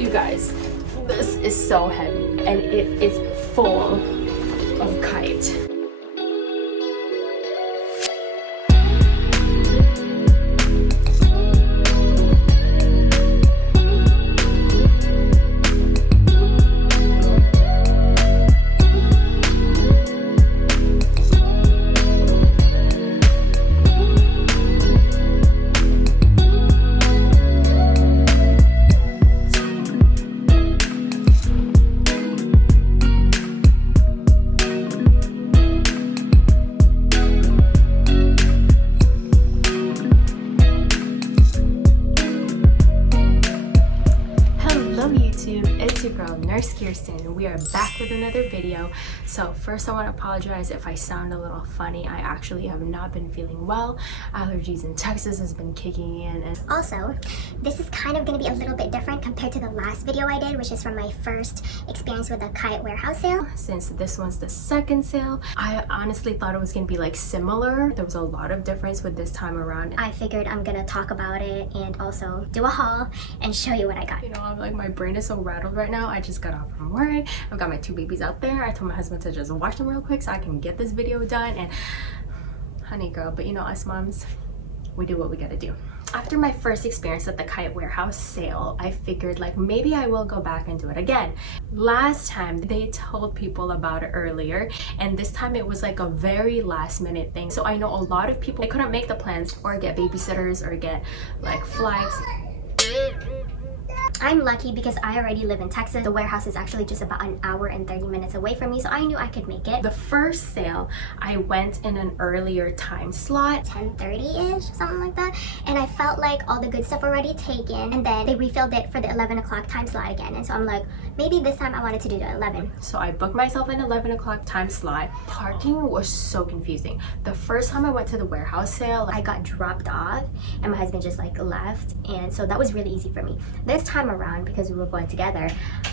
You guys, this is so heavy and it is full of KYTE. It's your girl Nurse Kirsten and we are back with another video. So first I want to apologize if I sound a little funny. I actually have not been feeling well. Allergies in Texas has been kicking in, and also this is kind of going to be a little bit different compared to the last video I did, which is from my first experience with the KYTE warehouse sale. Since this one's the second sale, I honestly thought it was going to be like similar. There was a lot of difference with this time around. I figured I'm gonna talk about it and also do a haul and show you what I got. You know, I'm like, my brain is so rattled right now. I just got off from work. I've got my 2 babies out there. I told my husband to just watch them real quick so I can get this video done. And honey girl, but you know, us moms, we do what we gotta do. After my first experience at the KYTE warehouse sale, I figured like maybe I will go back and do it again. Last time they told people about it earlier, and this time it was like a very last minute thing. So I know a lot of people, they couldn't make the plans or get babysitters or get like flights. I'm lucky because I already live in Texas. The warehouse is actually just about an hour and 30 minutes away from me, so I knew I could make it. The first sale, I went in an earlier time slot, 10:30-ish, something like that, and I felt like all the good stuff already taken, and then they refilled it for the 11 o'clock time slot again, and so I'm like, maybe this time I wanted to do the 11. So I booked myself an 11 o'clock time slot. Parking was so confusing. The first time I went to the warehouse sale, I got dropped off and my husband just like left, and so that was really easy for me. This time around, because we were going together,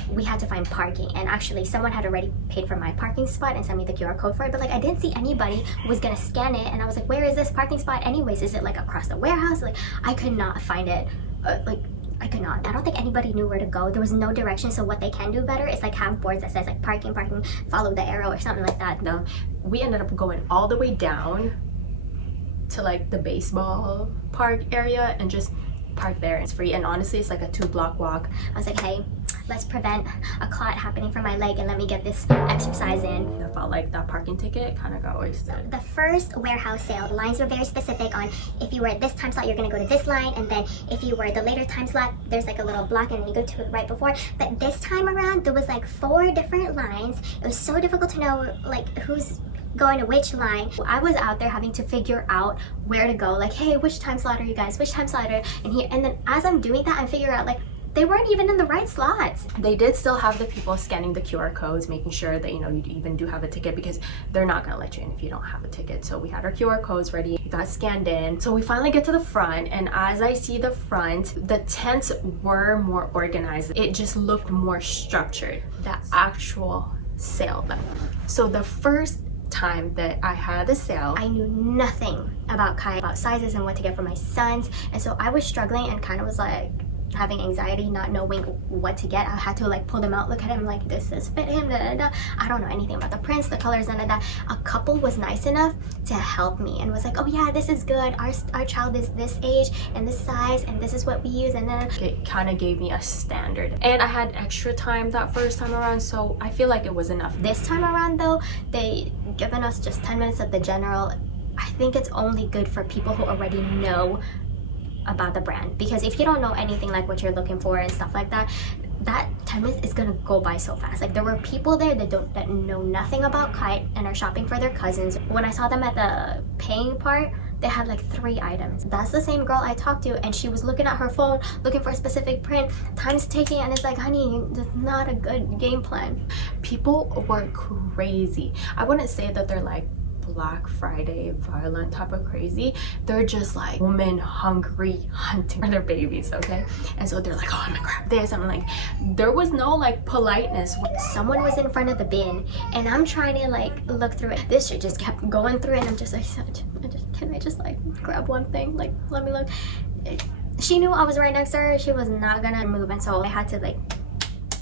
we had to find parking, and actually someone had already paid for my parking spot and sent me the QR code for it, but like I didn't see anybody who was gonna scan it, and I was like, where is this parking spot anyways? Is it like across the warehouse? Like I could not find it. I could not. I don't think anybody knew where to go. There was no direction, so what they can do better is like have boards that says like parking, follow the arrow or something like that. No, we ended up going all the way down to like the baseball park area and just park there. It's free, and honestly it's like a 2-block walk. I was like, hey, let's prevent a clot happening from my leg and let me get this exercise in. I felt like that parking ticket kind of got wasted. The first warehouse sale, the lines were very specific on if you were at this time slot, you're gonna go to this line, and then if you were the later time slot, there's like a little block and then you go to it right before. But this time around, there was like 4 different lines. It was so difficult to know like who's going to which line. I was out there having to figure out where to go, like, hey, which time slot are you guys, which time slot are and here, and then as I'm doing that, I'm figuring out like they weren't even in the right slots. They did still have the people scanning the QR codes, making sure that, you know, you even do have a ticket, because they're not gonna let you in if you don't have a ticket. So we had our QR codes ready, we got scanned in. So we finally get to the front, and as I see the front, the tents were more organized. It just looked more structured, the actual sale though. So the first time that I had the sale, I knew nothing about KYTE, about sizes and what to get for my sons, and so I was struggling and kind of was like having anxiety, not knowing what to get. I had to like pull them out, look at him, like, this is fit him, da, da, da. I don't know anything about the prints, the colors, none of that. A couple was nice enough to help me and was like, oh yeah, this is good, our child is this age and this size and this is what we use, and then it kind of gave me a standard. And I had extra time that first time around, so I feel like it was enough. This time around though, they given us just 10 minutes at the general. I think it's only good for people who already know about the brand, because if you don't know anything like what you're looking for and stuff like that, that 10 minutes is gonna go by so fast. Like there were people there that know nothing about KYTE and are shopping for their cousins. When I saw them at the paying part, they had like 3 items. That's the same girl I talked to, and she was looking at her phone looking for a specific print. Time's ticking, and it's like, honey, that's not a good game plan. People were crazy. I wouldn't say that they're like Black Friday violent type of crazy. They're just like women hungry hunting for their babies, okay? And so they're like, oh, I'm gonna grab this. I'm like, there was no like politeness. Someone was in front of the bin and I'm trying to like look through it. This shit just kept going through, and I'm just like, can I just like grab one thing? Like, let me look. She knew I was right next to her. She was not gonna move, and so I had to like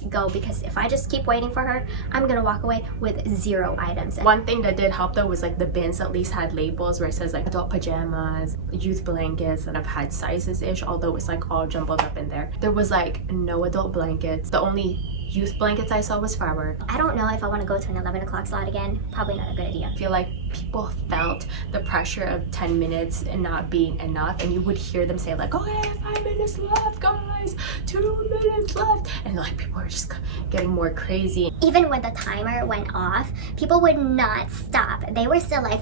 go, because if I just keep waiting for her, I'm gonna walk away with 0 items. One thing that did help though was like the bins at least had labels where it says like adult pajamas, youth blankets that have had sizes ish, although it's like all jumbled up in there. There was like no adult blankets. The only youth blankets I saw was Flower. I don't know if I want to go to an 11 o'clock slot again. Probably not a good idea. I feel like people felt the pressure of 10 minutes and not being enough, and you would hear them say like, okay, 5 minutes left guys, 2 minutes left, and like people were just getting more crazy. Even when the timer went off, people would not stop. They were still like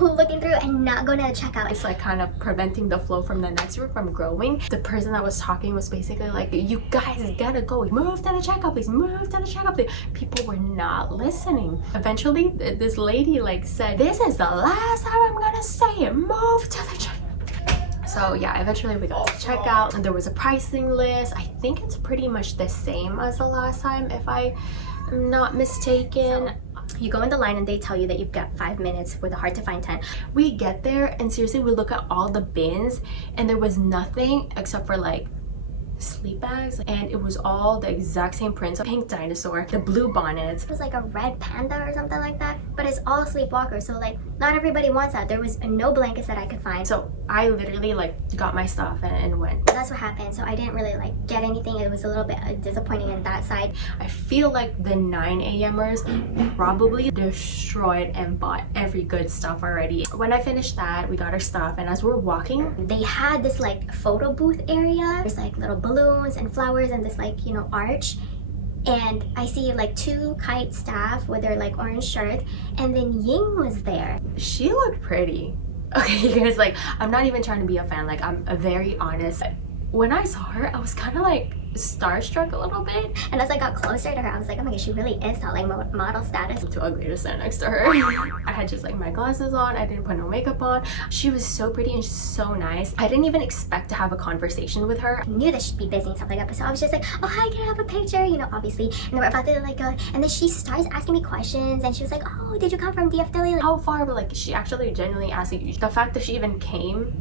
looking through and not going to checkout. It's like kind of preventing the flow from the next group from growing. The person that was talking was basically like, you guys gotta go, move to the checkout please, move to the checkout please. People were not listening. Eventually this lady like said, this is the last time I'm gonna say it, move to the checkout. So yeah, eventually we got to checkout and there was a pricing list. I think it's pretty much the same as the last time if I'm not mistaken. You go in the line and they tell you that you've got 5 minutes with a hard to find 10. We get there and seriously we look at all the bins and there was nothing except for like sleep bags, and it was all the exact same print. So pink dinosaur, the blue bonnets. It was like a red panda or something like that, but it's all sleepwalkers, so like not everybody wants that. There was no blankets that I could find. So I literally like got my stuff and went. That's what happened. So I didn't really like get anything. It was a little bit disappointing on that side. I feel like the 9 a.m.ers probably destroyed and bought every good stuff already. When I finished that, we got our stuff, and as we're walking, they had this like photo booth area. There's like little balloons and flowers and this like, you know, arch. And I see like 2 KYTE staff with their like orange shirts, and then Ying was there. She looked pretty. Okay, you guys, like, I'm not even trying to be a fan, like, I'm very honest. When I saw her, I was kind of like starstruck a little bit. And as I got closer to her, I was like, oh my gosh, she really is that like model status. I'm too ugly to stand next to her. I had just like my glasses on, I didn't put no makeup on. She was so pretty and so nice. I didn't even expect to have a conversation with her. I knew that she'd be busy and stuff like that, but so I was just like, oh hi, can I have a picture? You know, obviously. And then we're about to like go, and then she starts asking me questions, and she was like, oh, did you come from DFW? Like, how far? But like, she actually genuinely asked you. The fact that she even came,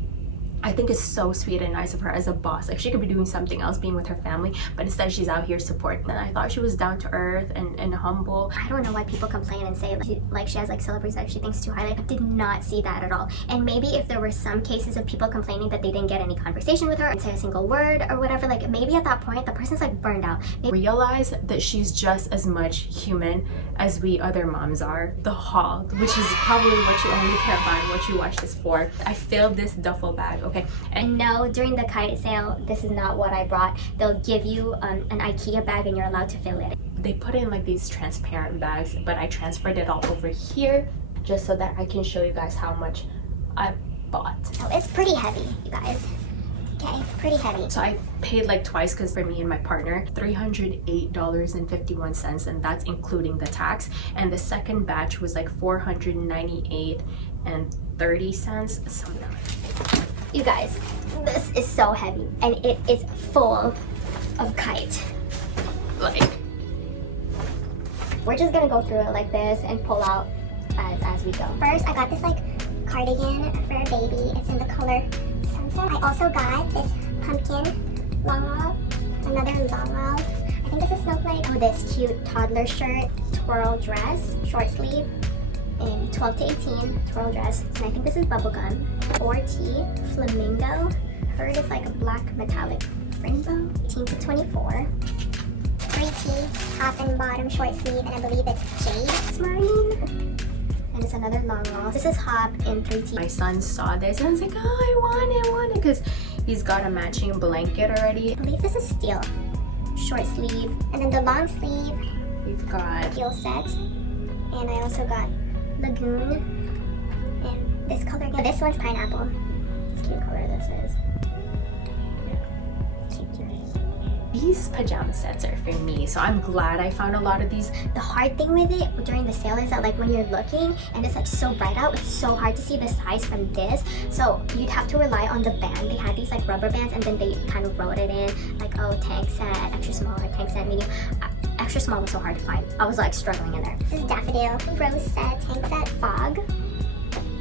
I think is so sweet and nice of her as a boss. Like, she could be doing something else, being with her family, but instead she's out here supporting. And I thought she was down to earth and humble. I don't know why people complain and say like she has like celebrities that she thinks too highly. I did not see that at all. And maybe if there were some cases of people complaining that they didn't get any conversation with her and say a single word or whatever, like maybe at that point the person's like burned out. Maybe realize that she's just as much human as we other moms are. The haul, which is probably what you only care about and what you watch this for. I filled this duffel bag, okay? And no, during the KYTE sale, this is not what I brought. They'll give you an IKEA bag and you're allowed to fill it. They put in like these transparent bags, but I transferred it all over here just so that I can show you guys how much I bought. Oh, it's pretty heavy, you guys. Okay, pretty heavy. So I paid like twice because for me and my partner, $308.51, and that's including the tax. And the second batch was like $498.30. Something. You guys, this is so heavy, and it is full of KYTE. Like, we're just gonna go through it like this and pull out as we go. First, I got this like cardigan for a baby. It's in the color sunset. I also got this pumpkin long roll, another long roll. I think this is Snowflake. Oh, this cute toddler shirt, twirl dress, short sleeve, in 12 to 18, twirl dress. And I think this is bubblegum. 4T, flamingo. Heard it's like a black metallic rainbow. 18 to 24. 3T, top and bottom short sleeve, and I believe it's jade marine. And it's another long roll. This is Hop in 3T. My son saw this and I was like, oh, I want it, because he's got a matching blanket already. I believe this is steel, short sleeve. And then the long sleeve, We've got steel set. And I also got Lagoon. And this color, this one's pineapple. It's cute color this is. these pajama sets are for me, so I'm glad I found a lot of these. The hard thing with it during the sale is that like when you're looking and it's like so bright out, it's so hard to see the size from this, so you'd have to rely on the band. They had these like rubber bands and then they kind of wrote it in like, oh, tank set, extra small, or tank set medium. Extra small was so hard to find. I was like struggling in there. This is Daffodil, rose set, tank set, fog,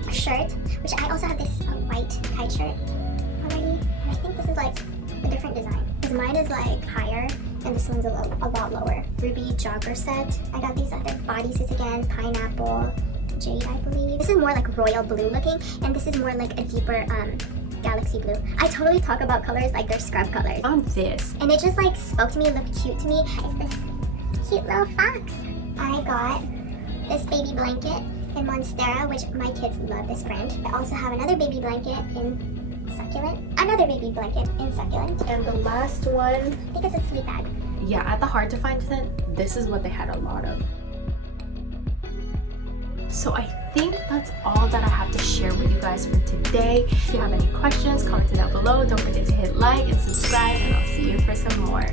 a shirt, which I also have this white kite shirt. already. I think this is like a different design because mine is like higher and this one's a lot lower. Ruby jogger set. I got these other bodysuits again. Pineapple, jade, I believe. This is more like royal blue looking, and this is more like a deeper galaxy blue. I totally talk about colors like they're scrub colors. On this, And it just like spoke to me, looked cute to me. It's this cute little fox. I got this baby blanket in Monstera, which my kids love this brand. I also have another baby blanket in Succulent. Another baby blanket in Succulent. And the last one, I think it's a sleep bag. yeah, at the hard to find tent, this is what they had a lot of. So I think that's all that I have to share with you guys for today. If you have any questions, comment it down below. Don't forget to hit like and subscribe, and I'll see you for some more.